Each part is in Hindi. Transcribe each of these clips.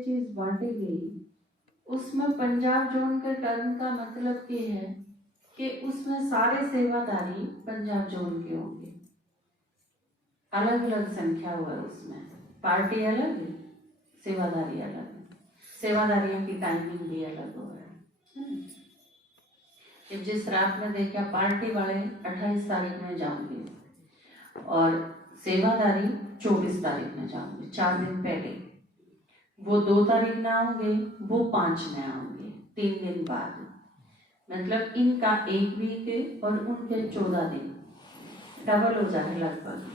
ये चीज बांटी गई, उसमें पंजाब जोन के टर्म का मतलब ये है कि उसमें सारे सेवादारी पंजाब जोन के होंगे। अलग अलग संख्या हुआ है उसमें, पार्टी अलग, सेवादारी अलग, सेवादारियों की टाइमिंग भी अलग हो रहा है। कि जिस रात में देखा पार्टी वाले 28 तारीख में जाऊंगे और सेवादारी 24 तारीख में जाऊंगे, 4 दिन पहले। वो 2 तारीख में आओगे, वो 5 में आओगे, 3 दिन बाद। मतलब इनका 1 वीक और उनके 14 दिन डबल हो जाए लगभग।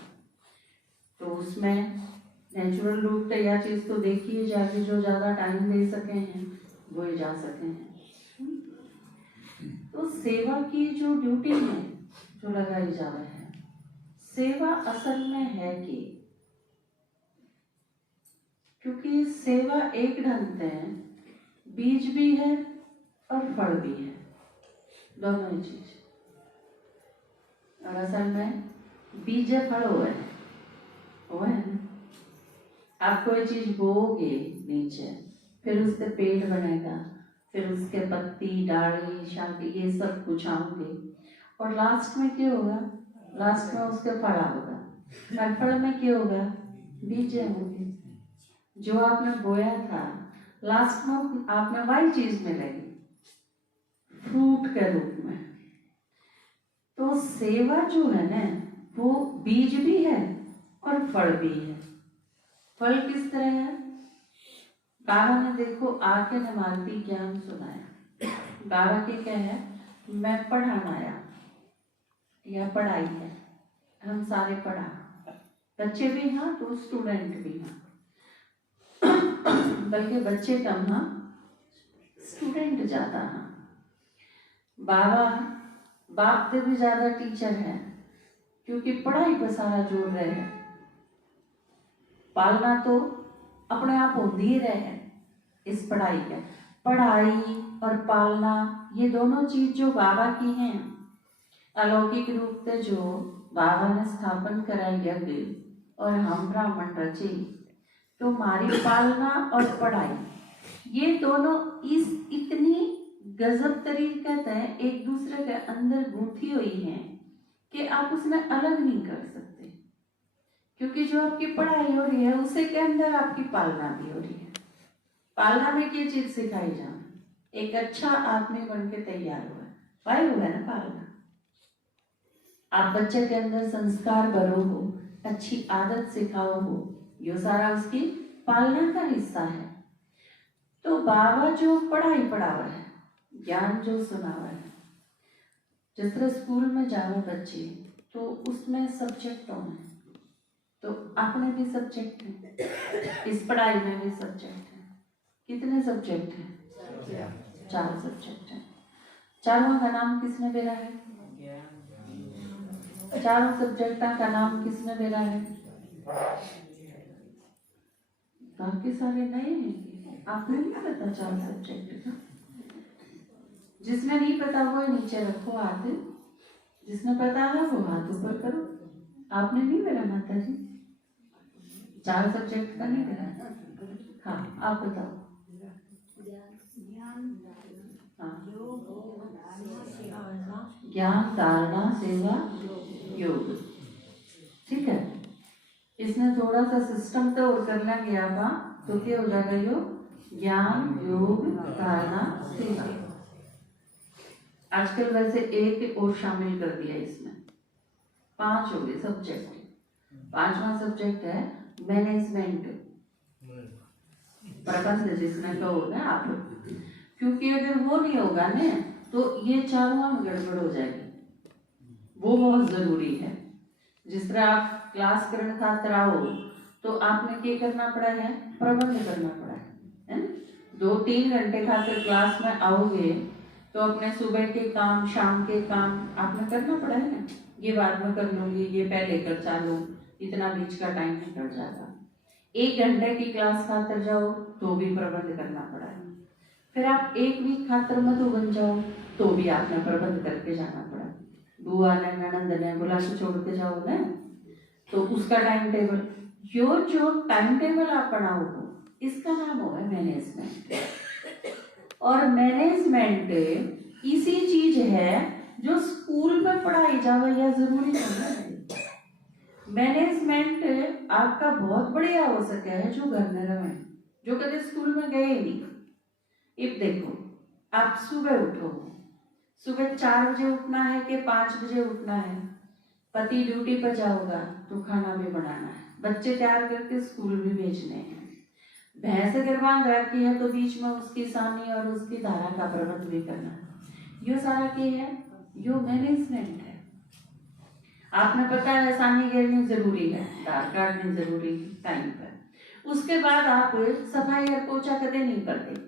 तो उसमें नेचुरल रूप से यह चीज तो देखिए जाके, जो ज्यादा टाइम दे सके हैं वो ही जा सके हैं। तो सेवा की जो ड्यूटी है जो लगाई जा रही है, सेवा असल में है कि, क्योंकि सेवा एक ढंग से बीज भी है और फल भी है, दोनों ही चीज। और असल में बीज है, फल हुआ है, वो है ना। आप कोई चीज बोओगे नीचे, फिर उससे पेड़ बनेगा, फिर उसके पत्ती, डाली, शाखी, ये सब कुछ आएंगे, और लास्ट में क्या होगा? लास्ट में उसके फल होगा, और फल में क्या होगा? बीज होंगे। जो आपने बोया था, लास्ट में आपने वही चीज मिलेगी फ्रूट के रूप में। तो सेवा जो है ना, वो बीज भी है और फल भी है। फल किस तरह है? बाबा ने देखो आके नमालती ज्ञान सुनाया। बाबा के क्या है? मैं पढ़ाना आया, या पढ़ाई है, हम सारे पढ़ा, बच्चे भी हाँ तो स्टूडेंट भी हाँ, बल्कि बच्चे कम हाँ, स्टूडेंट ज्यादा हाँ। बाबा बाप से भी ज्यादा टीचर है, क्योंकि पढ़ाई पर सारा जोर रहे हैं। पालना तो अपने आप होती ही रहे हैं इस पढ़ाई का। पढ़ाई और पालना ये दोनों चीज जो बाबा की हैं, अलौकिक रूप से जो बाबा ने स्थापन कराई यज्ञ और हम ब्राह्मण रचे, तो हमारी पालना और पढ़ाई ये दोनों इस इतनी गजब तरीके से एक दूसरे के अंदर गूंथी हुई हैं कि आप उसमें अलग नहीं कर सकते। क्योंकि जो आपकी पढ़ाई हो रही है उसी के अंदर आपकी पालना भी हो रही है। पालना में क्या चीज सिखाई जाए? एक अच्छा आदमी बन के तैयार हुआ, वही हुआ ना पालना। आप बच्चे के अंदर संस्कार भरो हो, अच्छी आदत सिखाओ हो, ये सारा उसकी पालना का हिस्सा है। तो बाबा जो पढ़ाई पढ़ावा है, ज्ञान जो सुनावा है, जिस तरह स्कूल में जावे बच्चे तो उसमें सब्जेक्ट होना है, तो अपने भी सब्जेक्ट हैं, इस पढ़ाई में भी सब्जेक्ट है। कितने सब्जेक्ट हैं? 4 सब्जेक्ट हैं। चारों का नाम किसने दिया है? चारों सब्जेक्टा का नाम किसने दिया है? काफी सारे नए हैं, आपको नहीं पता 4 सब्जेक्ट का? जिसने नहीं पता वो नीचे रखो हाथ, जिसने पता है वो हाथ ऊपर करो। आपने नहीं मेरा माता जी 4 सब्जेक्ट का नहीं मिला? हाँ आप बताओ। हाँ, ज्ञान, धारणा, सेवा, योग। ठीक है, इसमें थोड़ा सा सिस्टम तो और करना गया था, तो क्या हो जाएगा? योग, ज्ञान, योग, धारणा, सेवा। आजकल वैसे एक और शामिल कर दिया इसमें, 5 हो गए सब्जेक्ट। 5वां सब्जेक्ट है मैनेजमेंट, प्रबंध जिसमें कहो ना आप। क्योंकि अगर वो नहीं होगा ना तो ये चारों में गड़बड़ हो जाएगी। वो बहुत जरूरी है। जिस तरह आप क्लास करने खातिर आओ तो आपने क्या करना पड़ा है? प्रबंध करना पड़ा है ना? 2-3 घंटे खातिर क्लास में आओगे तो अपने सुबह के काम, शाम के काम आपने करना पड़ा है ना। ये बाद में कर लूंगी, ये पहले कर चालू, इतना बीच का टाइम निकल जाएगा। 1 घंटे की क्लास खातिर जाओ तो भी प्रबंध करना पड़ा है। फिर आप 1 वीक खातिर मधु बन जाओ तो भी आपने प्रबंध करके जाना पड़ा। बुआ ने, ननंद ने बुला के छोड़ के जाओ ना, तो उसका टाइम टेबल, जो टाइम टेबल आप बनाओ इसका नाम होगा मैनेजमेंट। और मैनेजमेंट इसी चीज है जो स्कूल में पढ़ाई जावे या जरूरी नहीं है। मैनेजमेंट आपका बहुत बढ़िया हो सके है जो घर में रहे, जो कभी स्कूल में गए नहीं। अब देखो, आप सुबह उठो, सुबह 4 बजे उठना है कि 5 बजे उठना है, पति ड्यूटी पर जाओगा तो खाना भी बनाना है, बच्चे तैयार करके स्कूल भी भेजने हैं, भैंस अगर बांध रखी है तो बीच में उसकी सानी और उसकी धारा का प्रबंध भी करना है। यो सारा क्या है? यो मैनेजमेंट है। आपने पता है सानी घेरनी जरूरी है, धार काटनी जरूरी है टाइम पर। उसके बाद आप सफाई और पोछा कदे नहीं करते।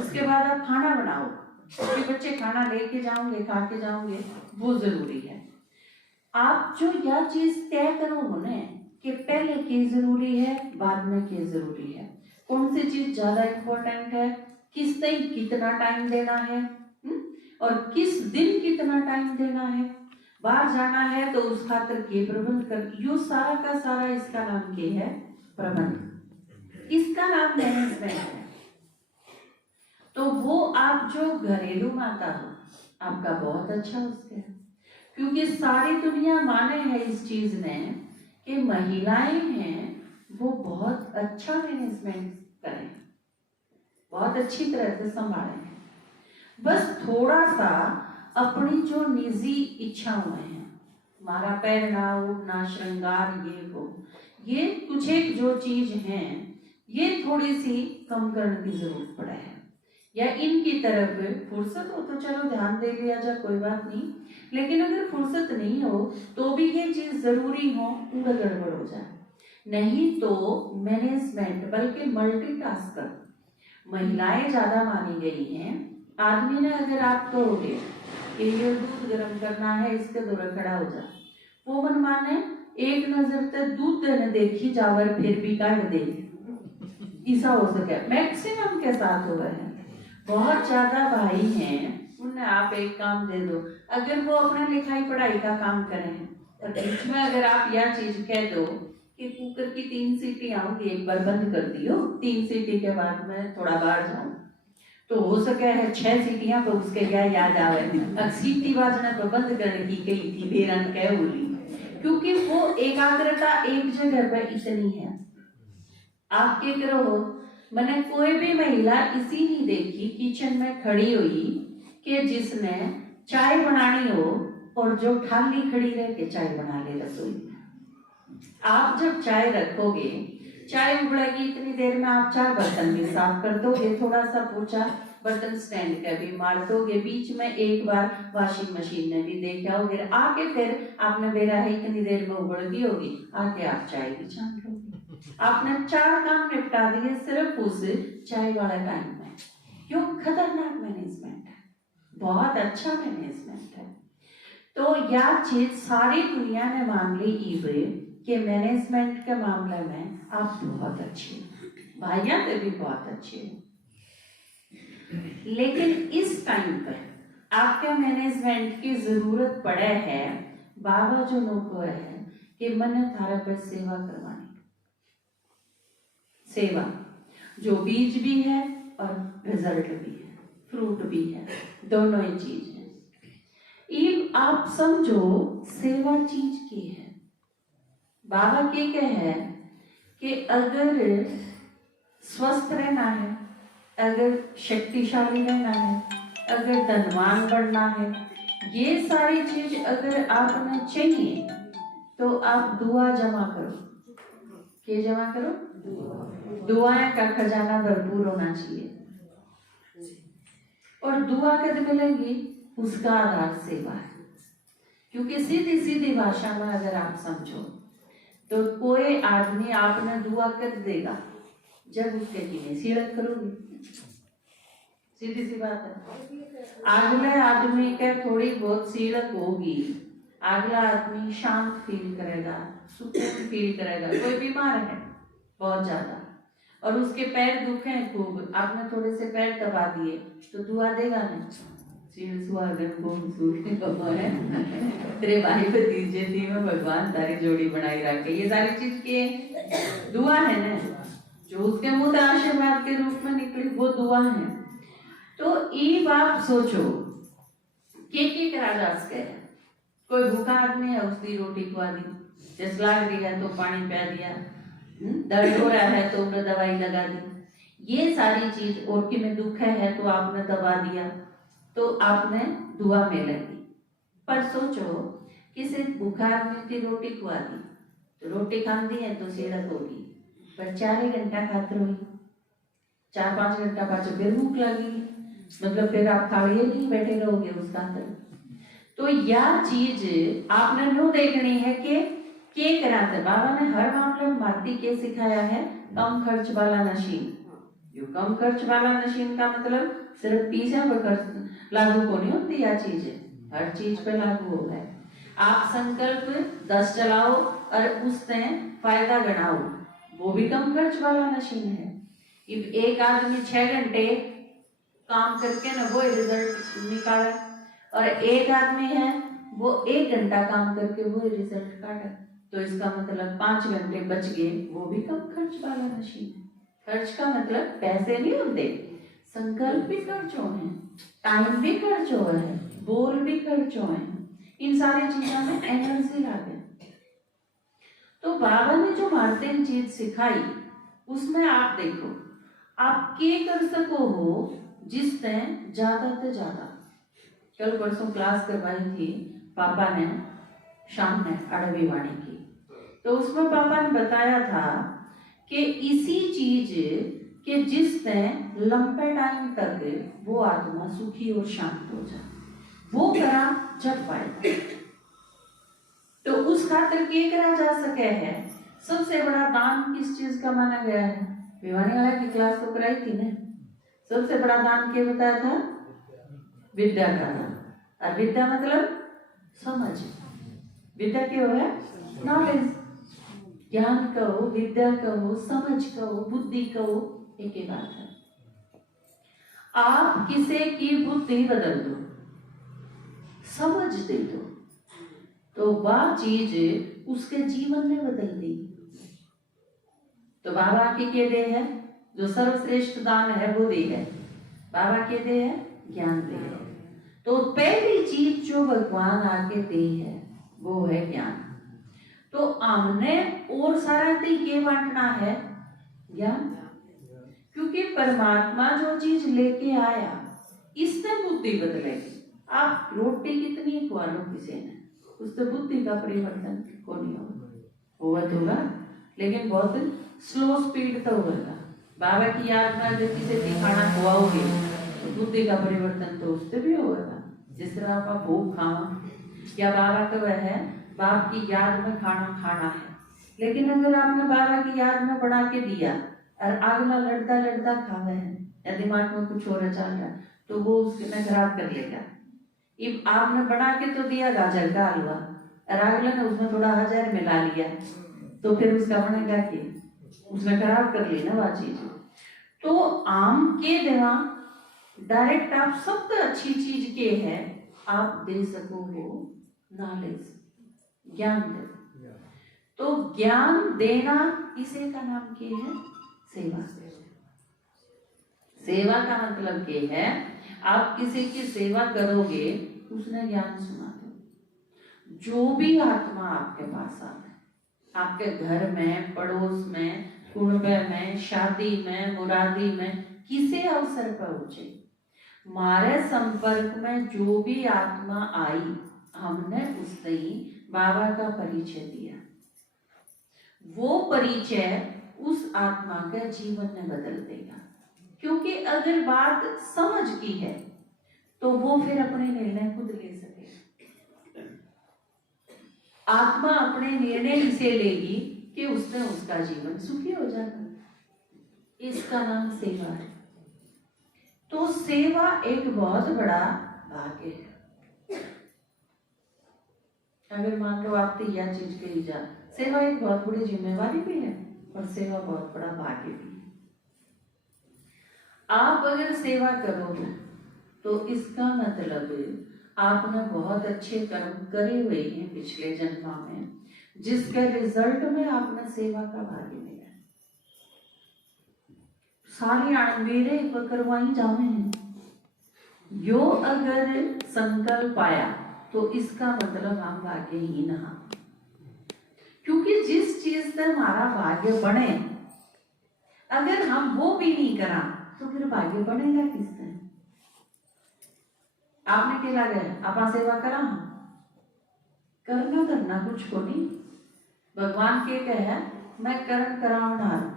उसके बाद आप खाना बनाओ, क्योंकि बच्चे खाना लेके जाओगे, खा के जाओगे, वो जरूरी है। आप जो यह चीज तय करो होने कि पहले क्या जरूरी है, बाद में क्या जरूरी है, कौन सी चीज ज्यादा इम्पोर्टेंट है, किस दिन कितना टाइम देना है, और किस दिन कितना टाइम देना है, बाहर जाना है तो उस खातिर के प्रबंध कर, यो सारा का सारा इसका नाम क्या है? प्रबंध। इसका नाम मैनेजमेंट है। तो वो आप जो घरेलू माता हो, आपका बहुत अच्छा उसके है, क्योंकि सारी दुनिया माने है इस चीज में कि महिलाएं हैं वो बहुत अच्छा मैनेजमेंट करें, बहुत अच्छी तरह से संभालें। बस थोड़ा सा अपनी जो निजी इच्छाओं हैं, हमारा पहनना, उठना, श्रृंगार, ये कुछ एक जो चीज हैं, ये थोड़ी सी कम करने की जरूरत पड़े है, या इनकी तरफ फुर्सत हो तो चलो ध्यान दे लिया जाए, कोई बात नहीं। लेकिन अगर फुर्सत नहीं हो तो भी ये चीज जरूरी हो, पूरा गड़बड़ हो जाए। नहीं तो मैनेजमेंट बल्कि मल्टीटास्कर महिलाएं ज्यादा मानी गई हैं। आदमी ने अगर आप कहोगे कि ये दूध गर्म करना है, इसके दौरे खड़ा हो जा, वो मन माने एक नजर तक दूध देने देखी जावर फिर भी काट दे, ऐसा हो सके। मैक्सिमम के साथ हुआ है, बहुत ज्यादा भाई हैं, उन्हें आप एक काम दे दो, अगर वो अपना लिखाई पढ़ाई का काम करें और बीच में अगर आप यह चीज कह दो कि कुकर की 3 सीटी आऊंगी, एक बार बंद कर दियो, 3 सीटी के बाद मैं थोड़ा बाहर जाऊं, तो हो सके है 6 सीटियां पे उसके क्या याद आवे, अब सीटी बाजना तो बंद करने की कही थी, बेरन कह बोली, क्योंकि वो एकाग्रता एक जगह पर इतनी है। आप क्या करो, मैंने कोई भी महिला इसी नहीं देखी किचन में खड़ी हुई कि जिसने चाय बनानी हो और जो ठाली खड़ी रह के चाय बना ले रसोई में। आप जब चाय रखोगे, चाय उबलेगी, इतनी देर में आप 4 बर्तन भी साफ कर दोगे, थोड़ा सा पोछा बर्तन स्टैंड का भी मार दोगे, बीच में एक बार वॉशिंग मशीन में भी देख आओगे, आके फिर आपने बेरा है इतनी देर में उबल गई होगी, आके आप चाय भी छान लोगे। आपने 4 काम निपटा दिए सिर्फ उस चाय वाला टाइम में। क्यों? खतरनाक मैनेजमेंट है, बहुत अच्छा मैनेजमेंट है। तो यह चीज सारी दुनिया ने मान ली इवे कि मैनेजमेंट के मामले में आप बहुत अच्छे, भाइयां पे भी बहुत अच्छे। लेकिन इस टाइम पर आपके मैनेजमेंट की जरूरत पड़े है, बाबा जो लोग है कि मन थारा पर सेवा करवानी, सेवा जो बीज भी है और रिजल्ट भी है, फ्रूट भी है, दोनों ही चीज है। ये आप समझो सेवा चीज की है। बाबा के कहे कि अगर स्वस्थ रहना है, अगर शक्तिशाली रहना है, अगर धनवान बनना है, ये सारी चीज अगर आपने चाहिए तो आप दुआ जमा करो। क्या जमा करो? दुआएं का खजाना भरपूर होना चाहिए। और दुआ कद मिलेगी? उसका आधार सेवा है। क्योंकि सीधी सीधी भाषा में अगर आप समझो तो कोई आदमी आपने दुआ कर देगा जब उसके जीने सीड़क करोगे, सीधी सी बात है। अगले आदमी के थोड़ी बहुत सीड़क होगी, अगला आदमी शांत फील करेगा, सुकून फील करेगा। कोई बीमार है बहुत ज्यादा और उसके पैर दुखे हैं खूब, आपने थोड़े से पैर दबा दिए तो दुआ देगा नहीं, तेरे भाई भतीजे थी में भगवान तारी जोड़ी बनाई रखे, ये सारी चीज की दुआ है ना। जो उसके मुंह से आशीर्वाद के रूप में निकली वो दुआ है। तो ये बात सोचो के करा जा सके। कोई भूखा आदमी है, उसकी रोटी खुआ दी, जैसे लाग रही है तो पानी पिला दिया, दर्द हो रहा है तो उन्हें दवाई लगा दी, ये सारी चीज। और कि में दुख है तो आपने दबा दिया, तो आपने दुआ में लगी। पर सोचो किसी भूखा आदमी की रोटी खुआ दी, तो रोटी खाती है तो सेहत होगी, पर 4 घंटा खाते रहोगी, 4-5 घंटा बाद फिर भूख लगेगी, मतलब फिर आप खाए नहीं बैठे रहोगे उसका अंदर। तो यह चीज आपने न्यू देखनी है कि के कराते। बाबा ने हर मामले में मारती के सिखाया है, कम खर्च वाला नशीन। जो कम खर्च वाला नशीन का मतलब सिर्फ पैसा पर खर्च लागू को नहीं होती, यह चीज हर चीज पे लागू हो है। आप संकल्प 10 चलाओ और उससे फायदा गणाओ, वो भी कम खर्च वाला नशीन है। एक आदमी 6 घंटे काम करके ना वो रिजल्ट निकाला, और एक आदमी है वो 1 घंटा काम करके वो रिजल्ट काटा, तो इसका मतलब 5 घंटे बच गए, वो भी कम खर्च वाला नशीन है। खर्च का मतलब पैसे नहीं होते, संकल्प भी खर्च हो है, टाइम भी खर्च हो है, बोल भी खर्च हो है, इन सारी चीजों में एनर्जी लागे। तो बाबा ने जो मार्टिन चीज सिखाई उसमें आप देखो, आप के कर सको हो जिससे ज्यादा से ज्यादा। कल परसों क्लास करवाई थी पापा ने शाम में अड़वी वाणी की, तो उसमें पापा ने बताया था कि इसी चीज के जिससे लंबे टाइम तक वो आत्मा सुखी और शांत हो जाए, वो करा जब पाए। तो उस खातिर के करा जा सके है। सबसे बड़ा दान किस चीज का माना गया है? भिवानी वाला की क्लास तो कराई थी ना। सबसे बड़ा दान क्या बताया था? विद्या का दान। और विद्या मतलब समझ। विद्या क्या है? नॉलेज। ज्ञान कहो, विद्या कहो, समझ कहो, बुद्धि कहो, एक ही बात है। आप किसी की बुद्धि बदल दो, समझ दे दो, तो वह चीज उसके जीवन में बदल दी। तो बाबा की के दे है, जो सर्वश्रेष्ठ दान है वो दे है। बाबा के दे है ज्ञान दे है। तो पहली चीज जो भगवान आके दे है वो है ज्ञान। तो हमने और सारा के बांटना है ज्ञान, क्योंकि परमात्मा जो चीज लेके आया इससे बुद्धि बदलेगी। आप रोटी कितनी खुआ लो किसी ने, उससे बुद्धि का परिवर्तन को नहीं होगा, होगा लेकिन बहुत स्लो स्पीड तो होगा। बाबा की याद में जब किसी की खाना खुआओगे तो बुद्धि का परिवर्तन तो उससे भी होगा। जिस तरह आप भूख खाओ, या बाबा का वह है बाप की याद में खाना खाना है, लेकिन अगर आपने बाबा की याद में बना के दिया और अगला लड़ता लड़ता खावे है या दिमाग में कुछ और चल रहा है, तो वो उसके खराब कर लेगा। अब आपने बना के तो दिया गाजर का हलवा और अगले ने उसमें थोड़ा हज़ार मिला लिया, तो फिर उसका बनेगा कि उसने खराब कर ली ना वह चीज। तो आम के देवा डायरेक्ट आप सबसे अच्छी चीज के है आप दे सको हो नॉलेज, ज्ञान दे। तो ज्ञान देना इसे का नाम क्या है? सेवा। सेवा का मतलब क्या है? आप किसी की सेवा करोगे, उसने ज्ञान सुना दो। जो भी आत्मा आपके पास आए, आपके घर में, पड़ोस में, कुंभ में, शादी में, मुरादी में, किसी अवसर पर पहुंचे, हमारे संपर्क में जो भी आत्मा आई, हमने उससे ही बाबा का परिचय दिया। वो परिचय उस आत्मा के जीवन में बदल देगा, क्योंकि अगर बात समझ की है तो वो फिर अपने निर्णय खुद ले सकेगा। आत्मा अपने निर्णय इसे लेगी कि उसने उसका जीवन सुखी हो जाएगा। इसका नाम सेवा है। तो सेवा एक बहुत बड़ा भाग्य है। अगर मान लो आपने यह चीज कही जा, सेवा एक बहुत बड़ी जिम्मेवारी भी है और सेवा बहुत बड़ा भाग्य भी है। आप अगर सेवा करोगे तो इसका मतलब आपने बहुत अच्छे कर्म करे हुए हैं पिछले जन्म में, जिसके रिजल्ट में आपने सेवा का भाग्य मिला। सारी मेरे करवाई जावे हैं। यो अगर संकल्प आया तो इसका मतलब हम भाग्यहीन हैं, क्योंकि जिस चीज से हमारा भाग्य बने अगर हम वो भी नहीं करा तो फिर भाग्य बनेगा किससे? आपने क्या लगे आपा सेवा करा करना करना कुछ को नहीं। भगवान के कहे मैं करण करावनार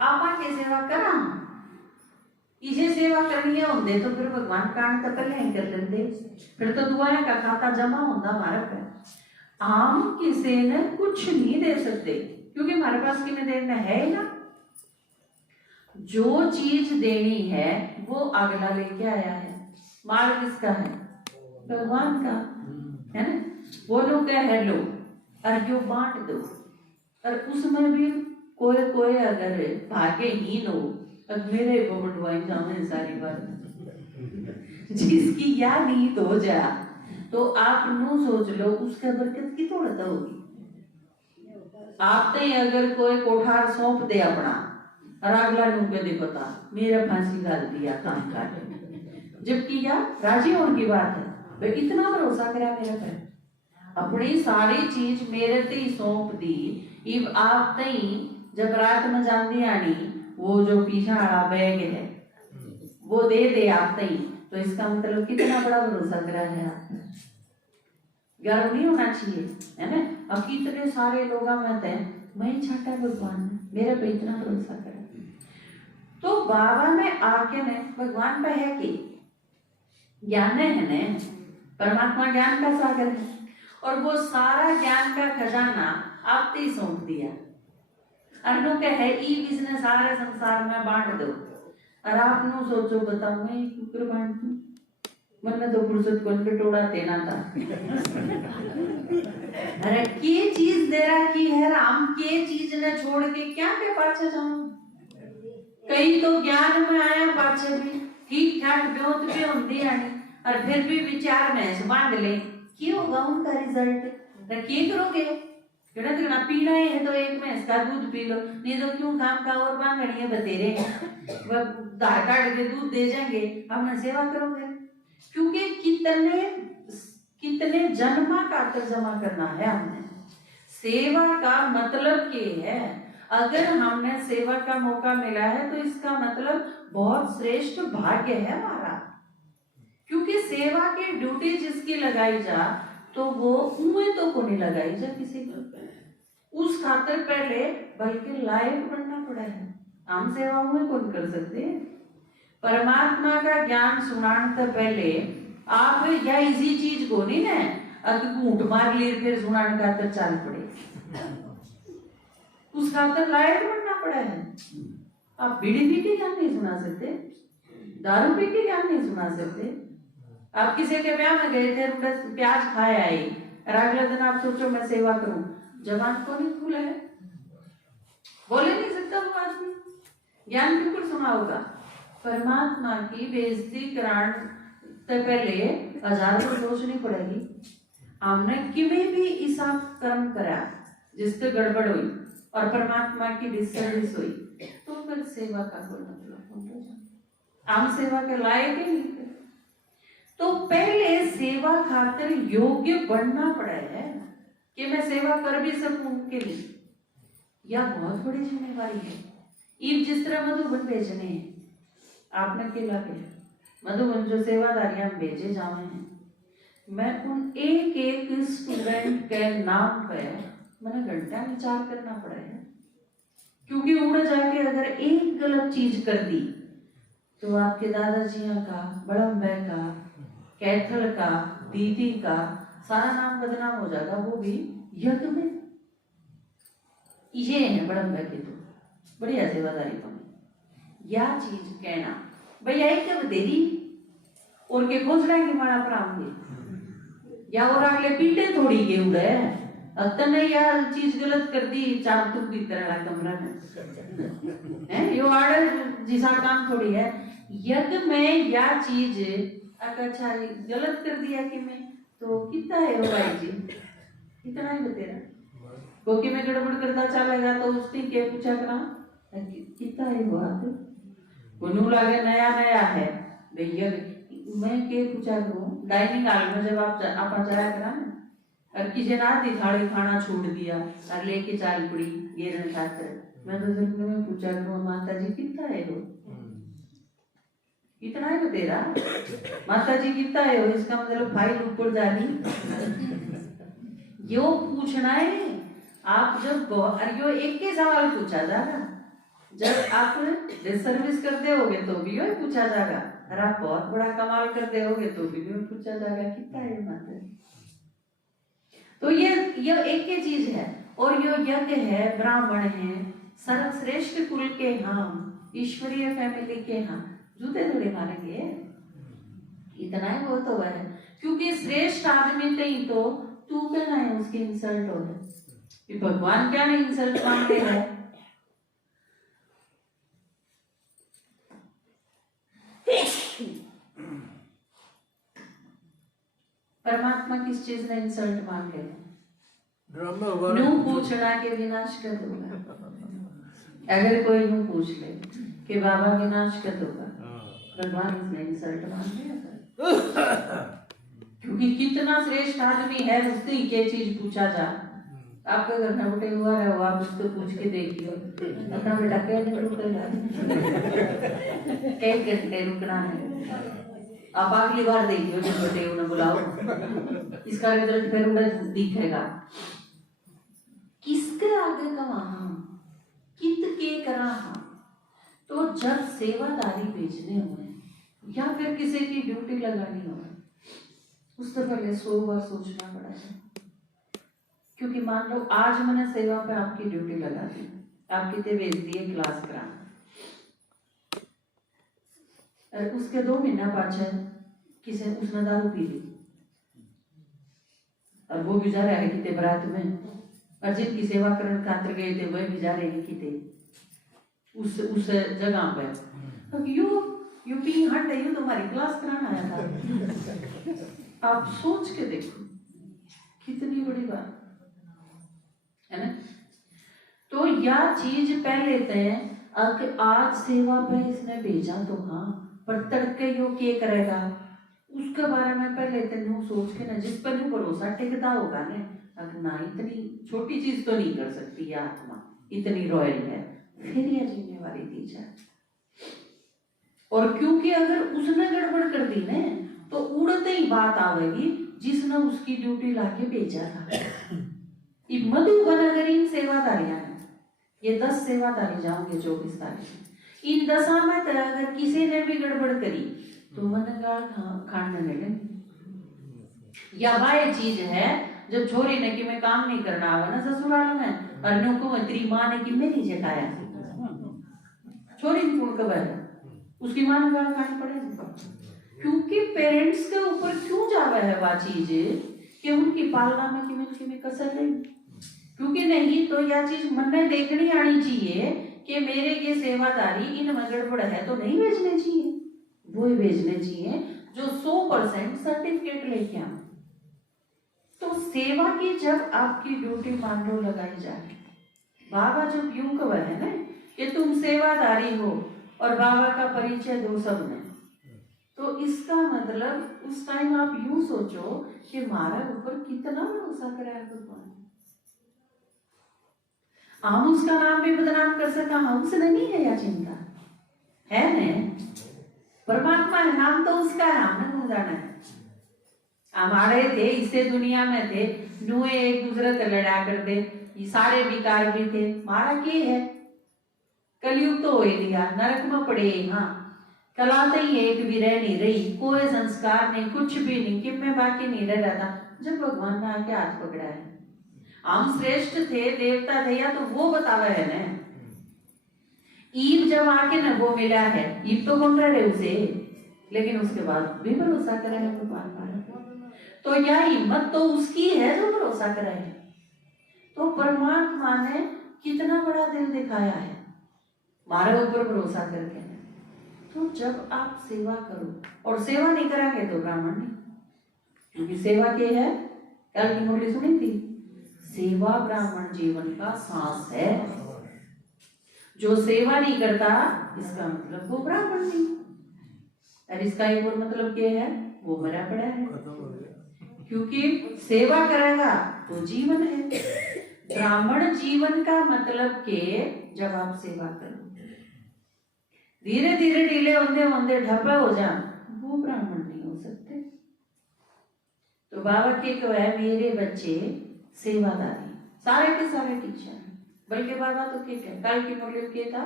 आपा के सेवा करा इसे सेवा करनी है होंगे तो फिर भगवान कान तो पहले ही कर लेंगे, फिर तो दुआएं का खाता जमा होता हमारे पे। हम किसी ने कुछ नहीं दे सकते क्योंकि हमारे पास किन्हें देना है ही ना। जो चीज देनी है वो अगला लेके आया है, माल किसका है? भगवान का है ना। वो लोग क्या है लो और जो बांट दो, और उसमें भी कोई कोई अगर भाग्यहीन हो अब मेरे को बंटवाई जाए सारी बात जिसकी या नीत हो जा तो आप नो सोच लो उसका बरकत की तोड़ता होगी। आप ते अगर कोई कोठार सौंप दे अपना और अगला नू दे पता मेरा फांसी डाल दिया काम काटे, जबकि यार राजी होने की बात है भाई इतना भरोसा करा मेरे पे अपनी सारी चीज मेरे ते ही सौंप दी। इब आप तई जब रात में जाती आनी वो जो पीछा वाला बैग है वो दे दे आप तई, तो इसका मतलब कितना बड़ा भरोसा करा है आप। गर्व नहीं होना चाहिए है ना। अब कितने सारे लोग आते हैं मैं छाटा भगवान मेरे पे इतना भरोसा करा, तो बाबा में आके ने भगवान पे है कि ज्ञान है ने परमात्मा ज्ञान का सागर है और वो सारा ज्ञान का खजाना आप ते सौंप दिया। अन्नों के है ई बिजनेस सारे संसार में बांट दो और आप नो सोचो बताओ मैं क्यों बांट दूं, मन तो फुर्सत को टोड़ा देना था अरे के चीज दे रहा की है राम के चीज ने छोड़ के क्या के पाछे जाऊं। कई तो ज्ञान में आया पाछे भी ठीक ठाक ब्योत भी होती आनी और फिर भी विचार में बांध ले क्यों होगा उनका रिजल्ट क्या करोगे तिगड़ा पीना है तो एक भैंस का दूध पी लो, नहीं तो क्यों काम का और बांधनी है बतेरे वह धार काट के दूध दे जाएंगे अपना सेवा करोगे। क्योंकि कितने कितने जन्मा का जमा करना है हमने। सेवा का मतलब क्या है? अगर हमने सेवा का मौका मिला है तो इसका मतलब बहुत श्रेष्ठ भाग्य है हमारा, क्योंकि सेवा की ड्यूटी जिसकी लगाई जा तो वो उम्मीद तो को नहीं लगाई जा किसी को, उस खातिर पहले बल्कि लायक बनना पड़ा है। हम सेवा में कौन कर सकते हैं? परमात्मा का ज्ञान सुनाने से पहले आप या इसी चीज को नहीं ना अगर घूट मार ले फिर सुनाने का तो चल पड़े, उस खातिर लायक बनना पड़ा है। आप बीड़ी पी के ज्ञान नहीं सुना सकते, दारू पी के ज्ञान नहीं सुना सकते। आप किसी के ब्याह में गए थे प्याज खाए आई और अगले दिन आप सोचो मैं सेवा करूं, जवान को नहीं भूला है, बोले नहीं सकता वो आदमी, ज्ञान बिल्कुल सुना होगा। परमात्मा की बेइज्जती कराने से पहले हजार को सोचनी पड़ेगी हमने किमें भी ऐसा कर्म करा जिससे गड़बड़ हुई और परमात्मा की डिसर्विस हुई तो फिर सेवा का कोई मतलब हम सेवा के लायक ही नहीं। तो पहले सेवा खातिर योग्य बनना पड़ा है कि मैं सेवा कर भी सकूं उनके लिए, यह बहुत बड़ी जिम्मेवारी है। ईब जिस तरह मधुबन भेजने हैं आपने क्या लगे मधुबन जो सेवादारियां भेजे जावे हैं, मैं उन एक एक स्टूडेंट के नाम पे मैंने घंटा विचार करना पड़ा है, क्योंकि उड़ जाके अगर एक गलत चीज कर दी तो आपके दादाजी का, बड़म्बे का, कैथल का, दीदी का सारा नाम बदनाम हो जाएगा, वो भी यज्ञ में। ये है बड़म्बे की तो बढ़िया सेवादारी को या चीज कहना भैया एक जब देरी और के खोजना की मारा प्राप्त या और अगले पीटे थोड़ी के उड़े अतन ने यार चीज गलत कर दी चार तुम की तरह कमरा में है यो आड़े जिसा काम थोड़ी है। यज्ञ में या चीज अच्छा गलत कर दिया कि मैं तो कितना है वो भाई जी इतना ही बतेरा क्योंकि मैं गड़बड़ करता चलेगा तो उसने क्या पूछा करा कितना है वो आते गुनू लगे नया नया है भैया। मैं के पूछा करूँ डाइनिंग हॉल में जब आप जाया करा ना और किसी ने आधी थाली खाना छोड़ दिया और लेके चाल पड़ी ये न खाकर, मैं तो जब में पूछा करूँ माता जी कितना है वो, इतना है वो तेरा माता जी कितना है वो, इसका मतलब फाइल ऊपर जा रही यो पूछना है। आप जब यो एक के सवाल पूछा जाएगा, जब आप सर्विस करते होगे तो भी यो पूछा जाएगा, और आप बहुत बड़ा कमाल करते होगे तो भी यो पूछा जाएगा कितना है माता। तो ये एक ही चीज है। और यो यज्ञ है, ब्राह्मण है, सर्वश्रेष्ठ कुल के हम, ईश्वरीय फैमिली के हम, जूते थोड़े मारेंगे, इतना ही बहुत हुआ है। क्योंकि श्रेष्ठ आदमी कहीं तो तू कहना है उसकी इंसल्ट हो है, भगवान क्या नहीं इंसल्ट मांगते हैं। परमात्मा किस चीज में इंसल्ट मांगे? न्यू पूछना के विनाश कर दूंगा। अगर कोई न्यू पूछ ले कि बाबा विनाश कर दूंगा, भगवान उसने इंसल्ट मांग लिया। क्योंकि कितना श्रेष्ठ आदमी है उससे क्या चीज पूछा जा। आपका घर में बेटे हुआ है वो, आप उसको पूछ के देखियो अपना बेटा कैसे रुकेगा, कई घंटे रुकना है। आप अगली बार देखियो जब बेटे उन्हें बुलाओ, इसका रिजल्ट फिर उन्हें दिखेगा। किसके आगे का वहां कित के करा। तो जब सेवादारी भेजने हुए या फिर किसी की ड्यूटी लगानी हो, उससे पहले 100 बार सोचना पड़ा है। क्योंकि मान लो आज मैंने सेवा पे आपकी ड्यूटी लगा दी, आपकी ते भेज दिए क्लास कराने, उसके 2 महीना पाछे किसी उसने दारू पी ली और वो भी जा रहा है किते बरात में, और जिनकी सेवा करने खातिर गए थे वह भी जा रहे हैं किते उस जगह पे। तो यू पी हट है, तुम्हारी क्लास कराना आया था। आप सोच के देखो कितनी बड़ी बात है ना। तो यह चीज पहले तय आज सेवा पे इसने भेजा तो हाँ, पर तड़के यो क्या करेगा उसके बारे में पहले तेन सोच के ना, जिस पर नहीं भरोसा टिकता होगा ना, अगर ना इतनी छोटी चीज तो नहीं कर सकती यह आत्मा, इतनी रॉयल है, फिर यह जिम्मेवारी दी जाए। और क्योंकि अगर उसने गड़बड़ कर दी ना तो उड़ते ही बात आवेगी जिसने उसकी ड्यूटी लाके भेजा था। मधुबन अगर इन सेवादारियां हैं, ये 10 सेवादारी जाओगे 24 तारीख, इन 10 में अगर किसी ने भी गड़बड़ करी तो मन गाल खाने मिले। या वह चीज है जब छोरी ने कि मैं काम नहीं करना आवा ना ससुराल में, और नो को तेरी माँ ने कि मैं नहीं जटाया, छोरी नहीं कौन कबर उसकी माँ ने गाल खानी पड़ेगी। क्योंकि पेरेंट्स के ऊपर क्यों जावा है वह चीज कि उनकी पालना में कि कसर नहीं। क्योंकि नहीं तो यह चीज मन में देखनी आनी चाहिए कि मेरे ये सेवादारी इन में गड़बड़ है तो नहीं भेजने चाहिए, वो ही भेजने चाहिए जो 100% सर्टिफिकेट लेके आए। तो सेवा की जब आपकी ड्यूटी मान लो लगाई जाए, बाबा जब यूं कवर है ना कि तुम सेवादारी हो और बाबा का परिचय दो सब में, तो इसका मतलब उस टाइम आप यूं सोचो कि हमारा ऊपर कितना भरोसा करा है भगवान। हम उसका नाम भी बदनाम कर सका, हमसे नहीं है या चिंता है न, परमात्मा है, नाम तो उसका है, हमने कौन जाना है। हमारे थे इससे दुनिया में थे नुए एक दूसरे से लड़ा कर दे, ये सारे विकार भी थे, मारा के है कलयुग तो हो ही दिया, नरक में पड़े। हाँ कलाते ही एक भी रह नहीं रही, कोई संस्कार नहीं, कुछ भी नहीं, कि मैं बाकी नहीं रह रहा था जब भगवान ने आके हाथ पकड़ा है। हम श्रेष्ठ थे, देवता थे या तो वो बतावे है ना। ईब जब आके न वो मिला है, ईब तो कौन रहे उसे, लेकिन उसके बाद भी भरोसा करे है भगवान पर। तो यह हिम्मत तो उसकी है जो भरोसा करे है। तो परमात्मा ने कितना बड़ा दिल दिखाया है हमारे ऊपर भरोसा करके। तो जब आप सेवा करो, और सेवा नहीं करांगे तो ब्राह्मण नहीं, क्योंकि सेवा क्या है, कल की मुरली सुनी थी, सेवा ब्राह्मण जीवन का सांस है। जो सेवा नहीं करता इसका मतलब वो ब्राह्मण नहीं। और इसका एक और मतलब क्या है, वो मरा पड़ा है, क्योंकि सेवा करेगा तो जीवन है। ब्राह्मण जीवन का मतलब के जब आप सेवा करो, धीरे धीरे ढीले होंदे होंदे ढपा हो जा, वो ब्राह्मण नहीं हो सकते। तो बाबा के को है मेरे बच्चे सेवादारी, सारे के सारे टीचर हैं। बल्कि बाबा तो क्या है, कल की मुरली के था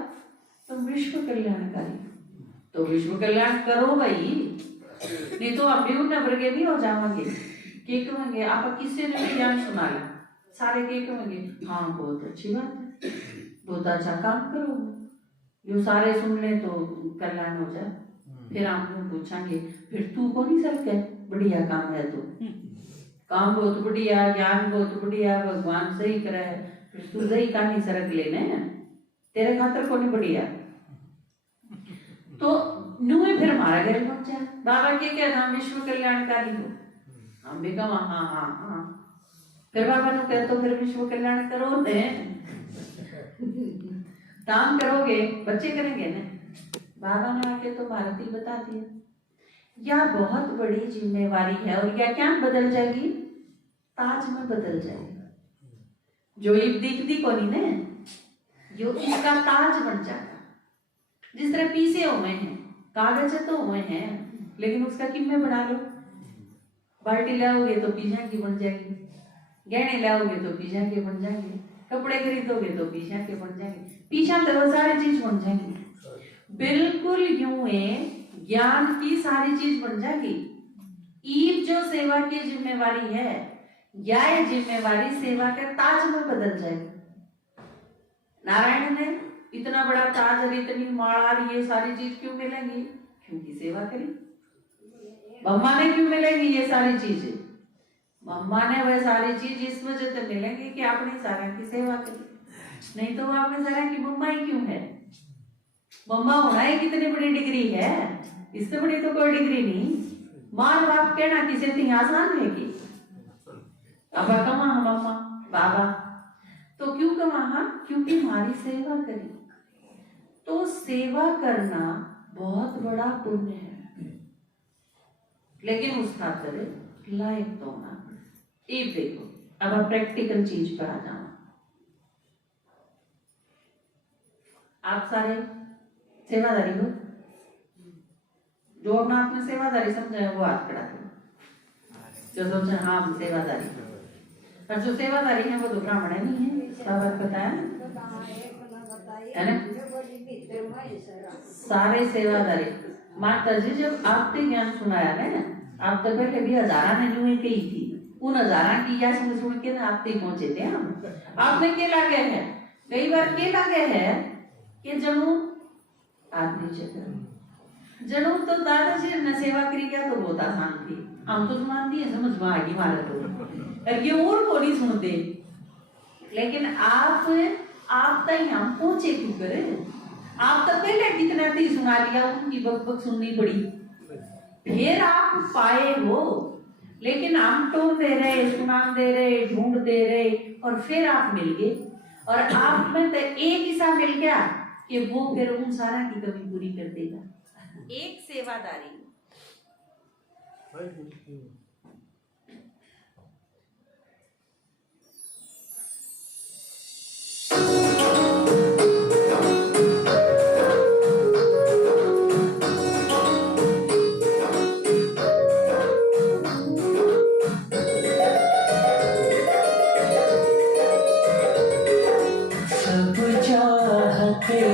तुम विश्व कल्याणकारी, तो विश्व कल्याण करो भाई, नहीं तो हम भी उन नंबर के भी हो जाएंगे। के कहेंगे आप किससे ने ज्ञान सुना लिया, सारे के कहेंगे हाँ बहुत अच्छी बात है, बहुत अच्छा काम करो, जो सारे सुन ले तो कल्याण हो जाए। फिर हम पूछेंगे फिर तू कौन ही सब है, बढ़िया काम है, तो काम बहुत बढ़िया, ज्ञान बहुत बढ़िया, भगवान सही करे है, फिर तू सही कहानी सरक लेने तेरे खातर कौन बढ़िया। तो नुए फिर हमारा घर पहुंच जाए, बाबा के क्या नाम विश्व कल्याणकारी हो, हम भी कहा हाँ हाँ हाँ, फिर बाबा ने कहा तो फिर विश्व कल्याण करो ने, काम करोगे बच्चे करेंगे ना। बाबा ने आके तो भारती बता दिया, यह बहुत बड़ी जिम्मेवारी है और यह क्या बदल जाएगी, ताज में बदल जाएगा। जो एक दिखती कोनी ने, जो इसका ताज बन जाएगा। जिस तरह पीसे हुए हैं, कागज तो हुए हैं, लेकिन उसका किम्मे बना लो, बाल्टी लाओगे तो पीछा की बन जाएगी, गहने लाओगे तो पीछा के बन जाएंगे, कपड़े खरीदोगे तो पीछा के बन जाएंगे, पीछा तो वो सारी चीज बन जाएंगी। बिल्कुल यूं है, ज्ञान की सारी चीज बन जाएगी। ईब जो सेवा की जिम्मेवारी है, यह जिम्मेवारी सेवा के ताज में बदल जाएगी। नारायण ने इतना बड़ा ताज और इतनी माला और ये सारी चीज क्यों मिलेंगी, क्योंकि सेवा करी। ब्रह्मा ने क्यों मिलेंगी ये सारी चीजें, ब्रह्मा ने वह सारी चीज इस वजह से मिलेंगी कि आपने सारा की सेवा करी, नहीं तो आपने सारा की ब्रह्मा ही क्यों है। ब्रह्मा होना ही कितनी बड़ी डिग्री है, इससे बड़ी तो कोई डिग्री नहीं। मार बाप कहना किसी थी आसान है कि अब कमा ब्रह्मा बाबा, तो क्यों कमा, क्योंकि हमारी सेवा करी। तो सेवा करना बहुत बड़ा पुण्य है, लेकिन उस खातिर लायक तो होना। एक देखो अब आप प्रैक्टिकल चीज पर आ जाओ। आप सारे सेवादारी हो, जो अपना आपने सेवादारी समझा है वो हाथ खड़ा करो, जो सोचा हाँ हम सेवादारी, और जो सेवादारी है वो तो ब्राह्मण नहीं है, बाबा बताया है ना। सारे सेवादारी माता जी जब आपने ज्ञान सुनाया ना, आप तो पहले भी हजारा ने यूं कही थी, उन हजारा की या सुन के ना आप तक पहुंचे थे हम। आपने क्या लागे है, कई बार क्या लागे है कि जनू आदमी चक्कर जनू तो दादाजी ने सेवा करी क्या तो बहुत आसान थी, हम तो सुनाती है समझ में आगे मारे तो ये और को नहीं सुनते। लेकिन आप तक हम पहुंचे क्यों करे, आप तो पहले कितना थी सुना लिया, उनकी बकबक सुननी पड़ी, फिर आप पाए हो। लेकिन हम टोन दे रहे, सुनान दे रहे, ढूंढ दे रहे, और फिर आप मिल गए, और आप में तो एक हिस्सा मिल गया कि वो फिर उन सारा की कमी पूरी कर देगा। एक सेवादारी